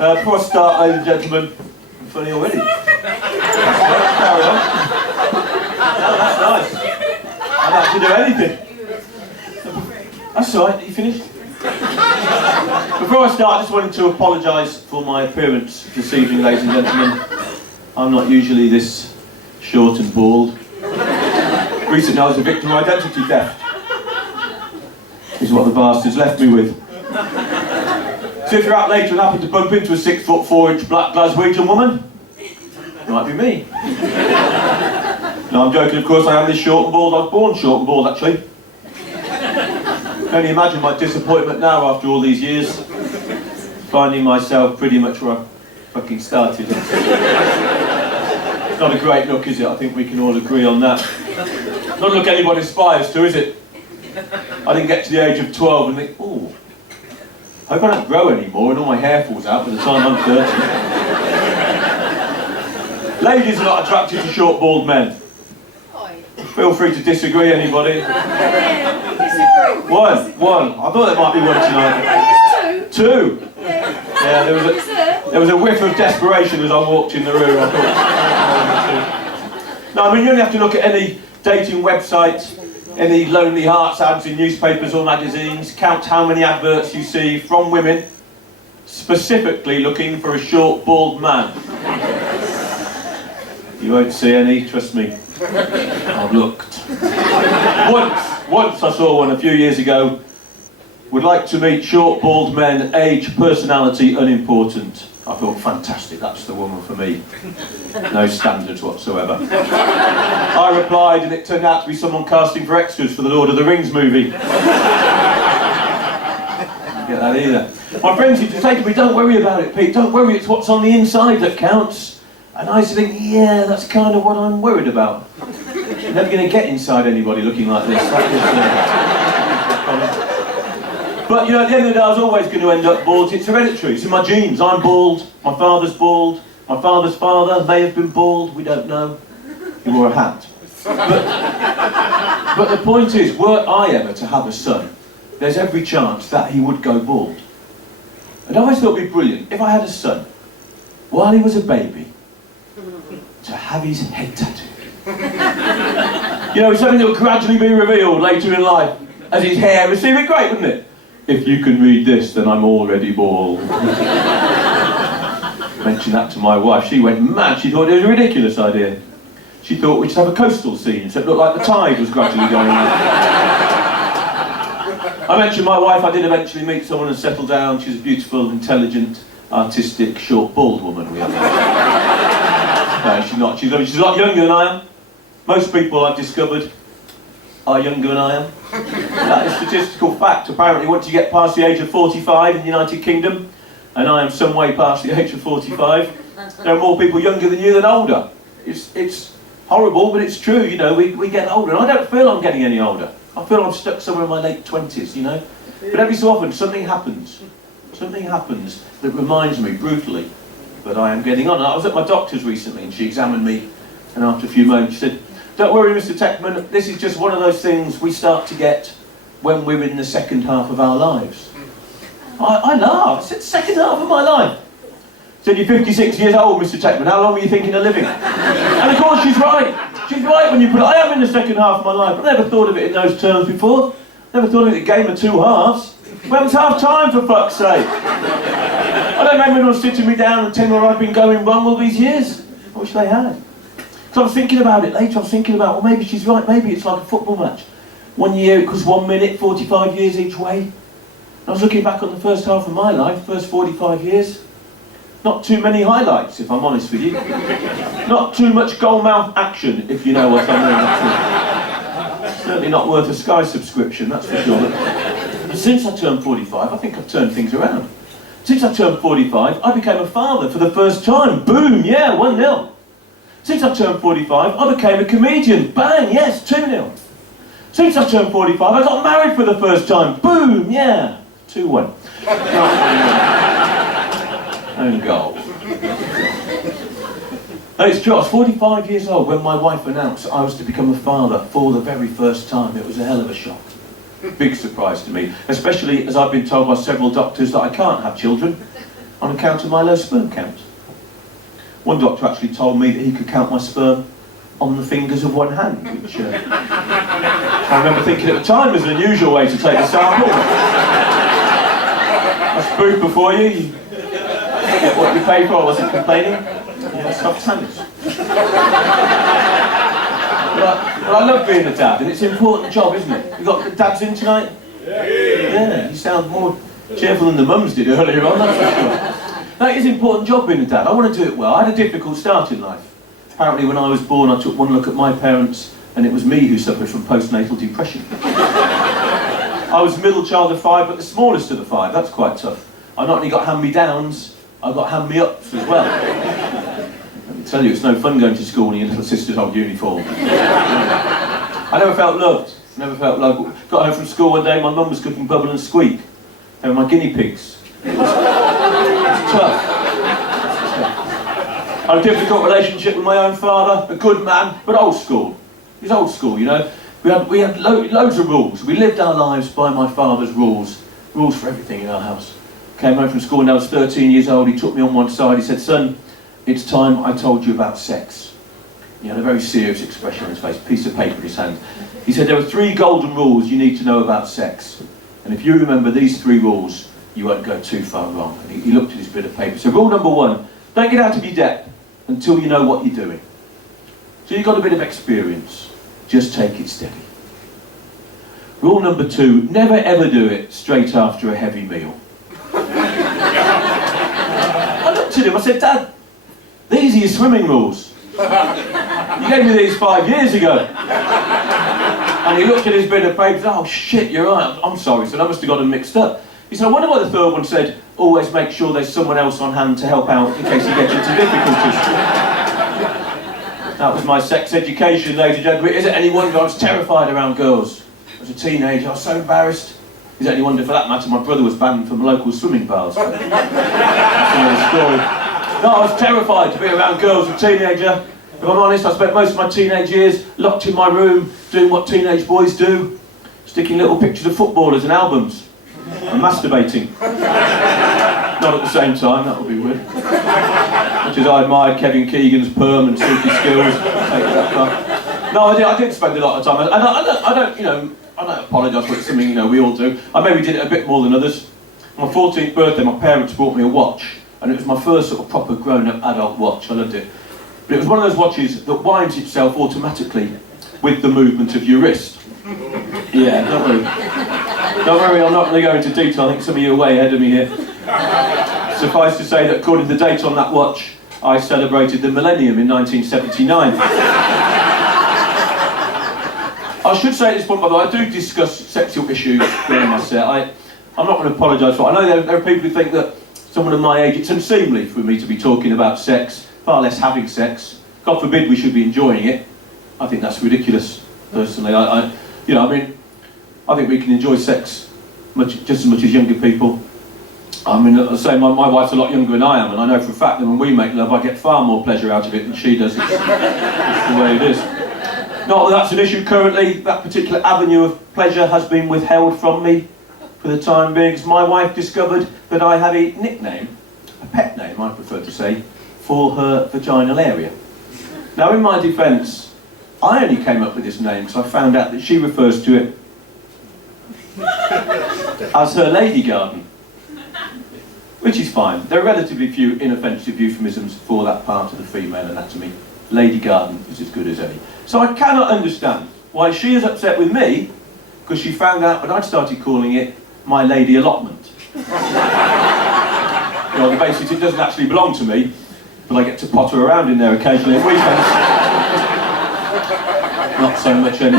Before I start, ladies and gentlemen, I'm funny already. Carry on. Oh, that's nice. I don't have to do anything. That's all right, you finished? Before I start, I just wanted to apologise for my appearance this evening, ladies and gentlemen. I'm not usually this short and bald. Recently I was a victim of identity theft. Is what the bastards left me with. So if you're out later and happen to bump into a 6'4" black Glaswegian woman, it might be me. No, I'm joking, of course. I am this short and bald. I was born short and bald, actually. Can only imagine my disappointment now after all these years, finding myself pretty much where I fucking started. It's not a great look, is it? I think we can all agree on that. Not a look anybody aspires to, is it? I didn't get to the age of 12 and think, ooh, I hope I don't grow anymore and all my hair falls out by the time I'm 30. Ladies are not attracted to short, bald men. Feel free to disagree, anybody. One. I thought there might be one tonight. Two. Yeah, there was a whiff of desperation as I walked in the room. I thought. No, I mean, you only have to look at any dating website, any Lonely Hearts ads in newspapers or magazines, count how many adverts you see from women specifically looking for a short, bald man. You won't see any, trust me. I've looked. Once I saw one a few years ago. Would like to meet short, bald men, age, personality, unimportant. I thought, fantastic, that's the woman for me. No standards whatsoever. I replied, and it turned out to be someone casting for extras for the Lord of the Rings movie. Didn't get that either. My friends used to say to me, don't worry about it, Pete, don't worry, it's what's on the inside that counts. And I used to think, yeah, that's kind of what I'm worried about. I'm never going to get inside anybody looking like this. But you know, at the end of the day, I was always going to end up bald. It's hereditary, it's in my genes. I'm bald, my father's bald, my father's father may have been bald, we don't know. He wore a hat. But the point is, were I ever to have a son, there's every chance that he would go bald. And I always thought it would be brilliant, if I had a son, while he was a baby, to have his head tattooed. You know, something that would gradually be revealed later in life as his hair would seem great, wouldn't it? If you can read this, then I'm already bald. Mentioned that to my wife. She went mad. She thought it was a ridiculous idea. She thought we should have a coastal scene, so it looked like the tide was gradually going on. I mentioned my wife. I did eventually meet someone and settle down. She's a beautiful, intelligent, artistic, short, bald woman. We have. No, she's not. She's a lot younger than I am. Most people I've discovered are younger than I am. That is a statistical fact. Apparently, once you get past the age of 45 in the United Kingdom, and I am some way past the age of 45, there are more people younger than you than older. It's horrible, but it's true. You know, we get older, and I don't feel I'm getting any older. I feel I'm stuck somewhere in my late 20s, you know. But every so often, something happens. Something happens that reminds me brutally that I am getting on. I was at my doctor's recently, and she examined me, and after a few moments, she said, "Don't worry, Mr. Teckman, this is just one of those things we start to get when we're in the second half of our lives." I laughed. I said, second half of my life? I said, you're 56 years old, Mr. Teckman, how long are you thinking of living? And of course she's right. She's right when you put it. I am in the second half of my life. I've never thought of it in those terms before. Never thought of it a game of two halves. Well, it's half time, for fuck's sake. I don't remember anyone sitting me down and telling me I've been going wrong all these years. I wish they had. So I was thinking about it later. I was thinking about, well, maybe she's right. Maybe it's like a football match. 1 year equals 1 minute, 45 years each way. I was looking back on the first half of my life, first 45 years. Not too many highlights, if I'm honest with you. Not too much goal-mouth action, if you know what I mean. Certainly not worth a Sky subscription, that's for sure. But since I turned 45, I think I've turned things around. Since I turned 45, I became a father for the first time. Boom, yeah, 1-0. Since I turned 45, I became a comedian. Bang, yes, 2-0. Since I turned 45, I got married for the first time. Boom, yeah, 2-1. Own goal. No, it's true, I was 45 years old when my wife announced I was to become a father for the very first time. It was a hell of a shock. Big surprise to me, especially as I've been told by several doctors that I can't have children. on account of my low sperm count. One doctor actually told me that he could count my sperm on the fingers of one hand, which I remember thinking at the time was an unusual way to take a sample. That's food before you. You get what you pay for. I wasn't complaining. Yeah, soft hands. But I love being a dad, and it's an important job, isn't it? You got the dads in tonight? Yeah, you sound more cheerful than the mums did earlier on, that's for sure. That is an important job, being a dad. I want to do it well. I had a difficult start in life. Apparently when I was born, I took one look at my parents, and it was me who suffered from postnatal depression. I was the middle child of 5, but the smallest of the 5. That's quite tough. I not only got hand-me-downs, I got hand-me-ups as well. Let me tell you, it's no fun going to school in your little sister's old uniform. I never felt loved. Never felt loved. Got home from school one day, my mum was cooking Bubble and Squeak. They were my guinea pigs. It was tough. I had a difficult relationship with my own father, a good man, but old school. He was old school, you know. We had loads of rules. We lived our lives by my father's rules. Rules for everything in our house. Came home from school when I was 13 years old, he took me on one side, he said, "Son, it's time I told you about sex." He had a very serious expression on his face, a piece of paper in his hand. He said, "There are 3 golden rules you need to know about sex. And if you remember these 3 rules, you won't go too far wrong." And he looked at his bit of paper. So rule number 1, don't get out of your depth until you know what you're doing. So you've got a bit of experience, just take it steady. Rule number 2, never ever do it straight after a heavy meal. I looked at him, I said, "Dad, these are your swimming rules. You gave me these 5 years ago." And he looked at his bit of paper and said, "Oh shit, you're right, I'm sorry, son, I must have got them mixed up." He said, "I wonder why the 3rd one said, always make sure there's someone else on hand to help out in case you get into difficulties." That was my sex education, ladies and gentlemen. Is it any wonder I was terrified around girls? As a teenager, I was so embarrassed. Is it any wonder, for that matter, my brother was banned from local swimming bars? That's another story. No, I was terrified to be around girls as a teenager. If I'm honest, I spent most of my teenage years locked in my room, doing what teenage boys do, sticking little pictures of footballers in albums, and masturbating. Not at the same time, that would be weird. Much as I admired Kevin Keegan's perm and silky skills. No, I didn't spend a lot of time. I don't apologise for it, it's something, you know, we all do. I maybe did it a bit more than others. On my 14th birthday, my parents bought me a watch, and it was my first sort of proper grown-up adult watch. I loved it. But it was one of those watches that winds itself automatically with the movement of your wrist. Yeah, don't worry. Don't worry, I'm not going to go into detail. I think some of you are way ahead of me here. Suffice to say that according to the date on that watch, I celebrated the millennium in 1979. I should say at this point, by the way, I do discuss sexual issues during my set. I'm not going to apologise for it. I know there are people who think that someone of my age, it's unseemly for me to be talking about sex, far less having sex. God forbid we should be enjoying it. I think that's ridiculous, personally. I think we can enjoy sex just as much as younger people. I mean, I say my wife's a lot younger than I am, and I know for a fact that when we make love, I get far more pleasure out of it than she does. It's the way it is. Not that that's an issue currently. That particular avenue of pleasure has been withheld from me for the time being, because my wife discovered that I have a nickname, a pet name I prefer to say, for her vaginal area. Now in my defence, I only came up with this name because I found out that she refers to it as her lady garden. Which is fine. There are relatively few inoffensive euphemisms for that part of the female anatomy. Lady garden is as good as any. So I cannot understand why she is upset with me, because she found out when I'd started calling it my lady allotment. On the basis it doesn't actually belong to me, but I get to potter around in there occasionally at weekends. Not so much anymore.